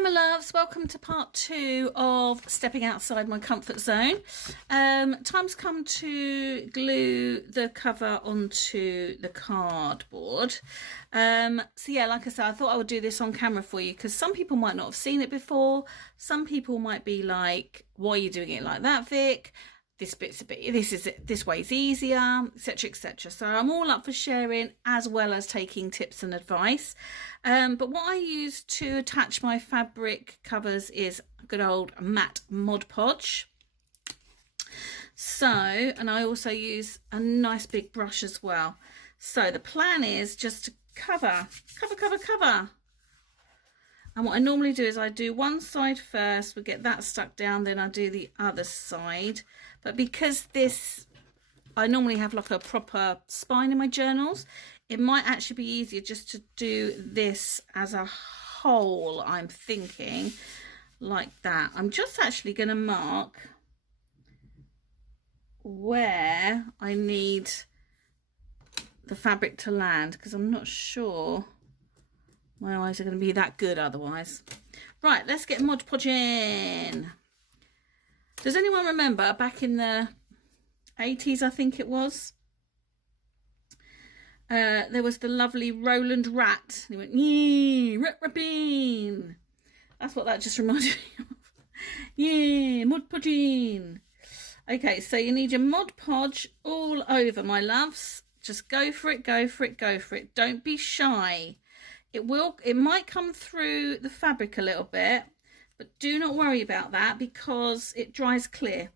Hi my loves, welcome to part 2 of stepping outside my comfort zone. Time's come to glue the cover onto the cardboard. So yeah, like I said, I thought I would do this on camera for you because some people might not have seen it before. Some people might be like, why are you doing it like that, Vic? This bit's a bit, this way's easier, etc, etc. So I'm all up for sharing as well as taking tips and advice. But what I use to attach my fabric covers is good old matte Mod Podge. So, and I also use a nice big brush as well. So the plan is just to cover. And what I normally do is I do one side first, we get that stuck down, then I do the other side. But because this, I normally have like a proper spine in my journals, it might actually be easier just to do this as a whole, I'm thinking, like that. I'm just actually going to mark where I need the fabric to land, because I'm not sure my eyes are going to be that good otherwise. Right, let's get Mod Podging. Does anyone remember back in the 80s, I think it was? There was the lovely Roland Rat. He went, yeah, rat-rapping. That's what that just reminded me of. Yeah, Mod Podging. Okay, so you need your Mod Podge all over, my loves. Just go for it, go for it, go for it. Don't be shy. It might come through the fabric a little bit, but do not worry about that because it dries clear.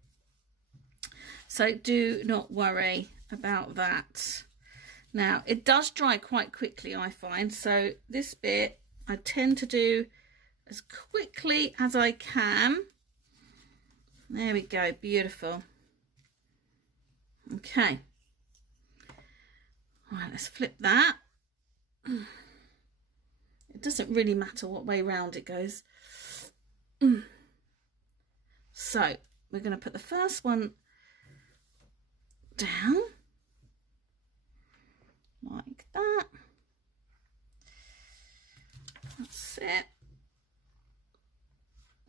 So do not worry about that. Now, it does dry quite quickly, I find. So this bit, I tend to do as quickly as I can. There we go, beautiful. Okay. All right, let's flip that. It doesn't really matter what way round it goes. So we're going to put the first one down like that. That's it.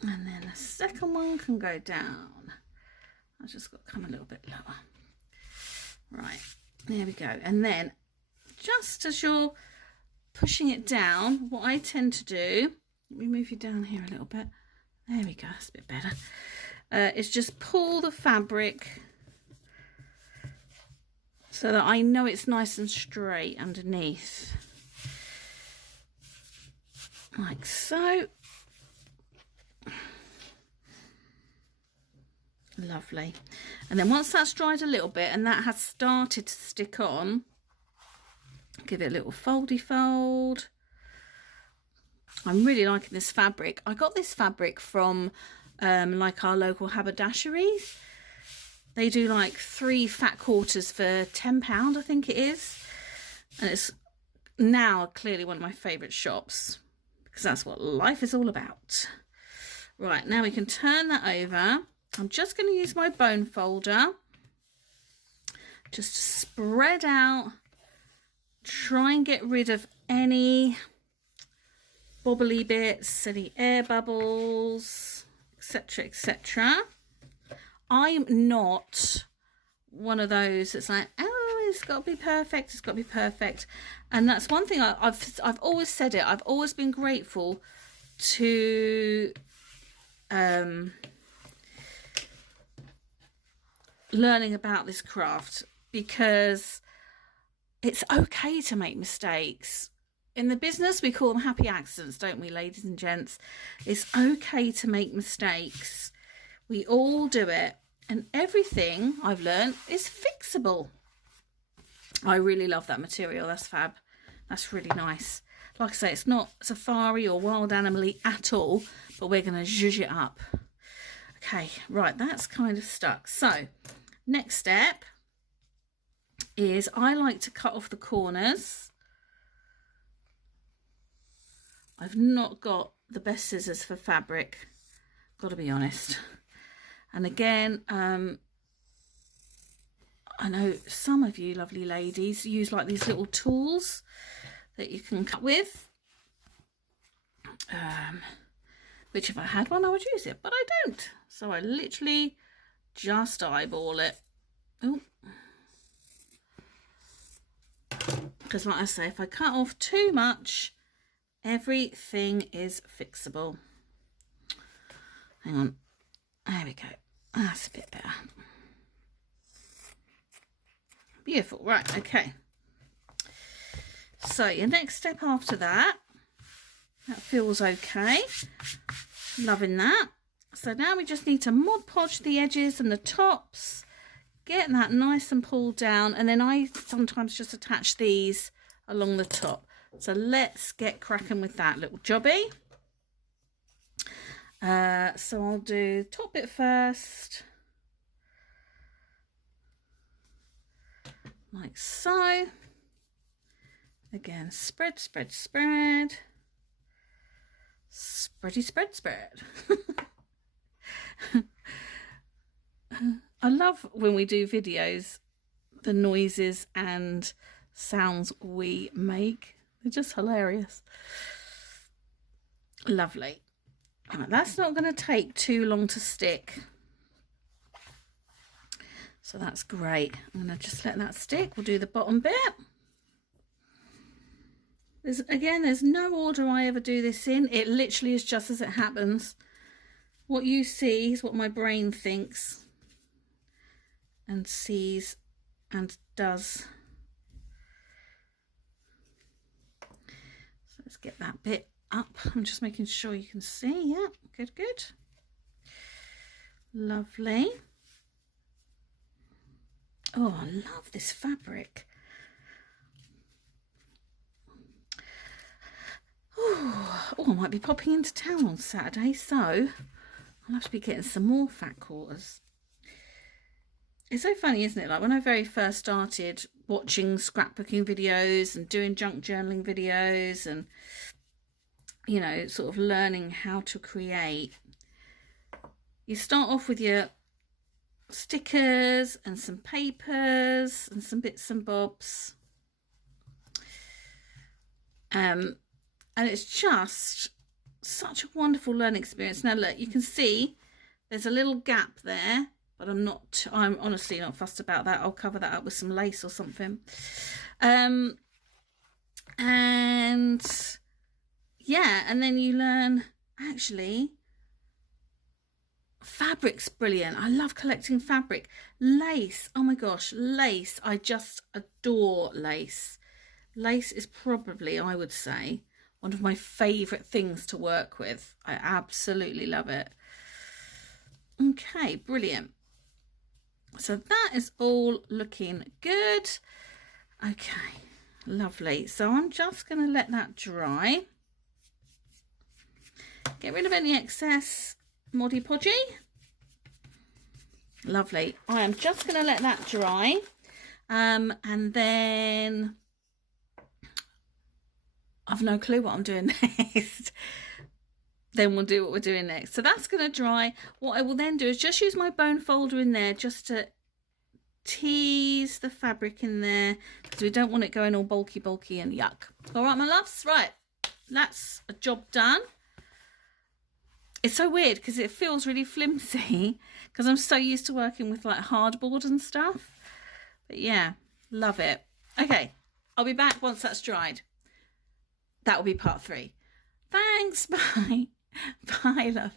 And then the second one can go down. I've just got to come a little bit lower. Right, there we go. And then just as you're pushing it down, what I tend to do, let me move you down here a little bit. There we go, that's a bit better. Is just pull the fabric so that I know it's nice and straight underneath. Like so. Lovely. And then once that's dried a little bit and that has started to stick on, give it a little foldy fold. I'm really liking this fabric. I got this fabric from like our local haberdasheries. They do like 3 fat quarters for £10, I think it is. And it's now clearly one of my favourite shops because that's what life is all about. Right, now we can turn that over. I'm just going to use my bone folder just to spread out, try and get rid of any bobbly bits, any air bubbles, etc, etc. I'm not one of those that's like, oh, it's got to be perfect, it's got to be perfect. And that's one thing I've always said it. I've always been grateful to learning about this craft because it's okay to make mistakes. In the business, we call them happy accidents, don't we, ladies and gents? It's okay to make mistakes. We all do it. And everything I've learned is fixable. I really love that material. That's fab. That's really nice. Like I say, it's not safari or wild animal-y at all, but we're going to zhuzh it up. Okay, right, that's kind of stuck. So, next step is I like to cut off the corners. I've not got the best scissors for fabric, got to be honest. And again, I know some of you lovely ladies use like these little tools that you can cut with. which if I had one I would use it, but I don't. So I literally just eyeball it. Oh, because like I say, if I cut off too much, everything is fixable. Hang on, there we go. That's a bit better. Beautiful. Right, okay. So your next step after that feels okay. Loving that. So now we just need to Mod Podge the edges and the tops, get that nice and pulled down, and then I sometimes just attach these along the top. So let's get cracking with that little jobby. So I'll do top bit first, like so. Again, spread, spread, spread. Spready, spread, spread. I love when we do videos, the noises and sounds we make. They're just hilarious. Lovely. Right, that's not going to take too long to stick. So that's great. I'm going to just let that stick. We'll do the bottom bit. There's no order I ever do this in. It literally is just as it happens. What you see is what my brain thinks and sees and does. So let's get that bit up. I'm just making sure you can see. Yeah, good, good. Lovely. Oh, I love this fabric. Oh, I might be popping into town on Saturday, so I'll have to be getting some more fat quarters. It's so funny, isn't it? Like when I very first started watching scrapbooking videos and doing junk journaling videos and, you know, sort of learning how to create, you start off with your stickers and some papers and some bits and bobs. And it's just such a wonderful learning experience. Now look, you can see there's a little gap there, but I'm honestly not fussed about that. I'll cover that up with some lace or something. And yeah, and then you learn, actually, fabric's brilliant. I love collecting fabric. Lace, oh my gosh, lace. I just adore lace. Lace is probably, I would say, one of my favourite things to work with. I absolutely love it. Okay, brilliant. So that is all looking good. Okay, lovely. So I'm just going to let that dry. Get rid of any excess Moddy Podgy. Lovely. I am just going to let that dry. And then I've no clue what I'm doing next. Then we'll do what we're doing next. So that's going to dry. What I will then do is just use my bone folder in there just to tease the fabric in there, because we don't want it going all bulky and yuck. All right, my loves. Right, that's a job done. It's so weird because it feels really flimsy because I'm so used to working with like hardboard and stuff. But yeah, love it. Okay, I'll be back once that's dried. That will be part 3. Thanks. Bye. Bye, love.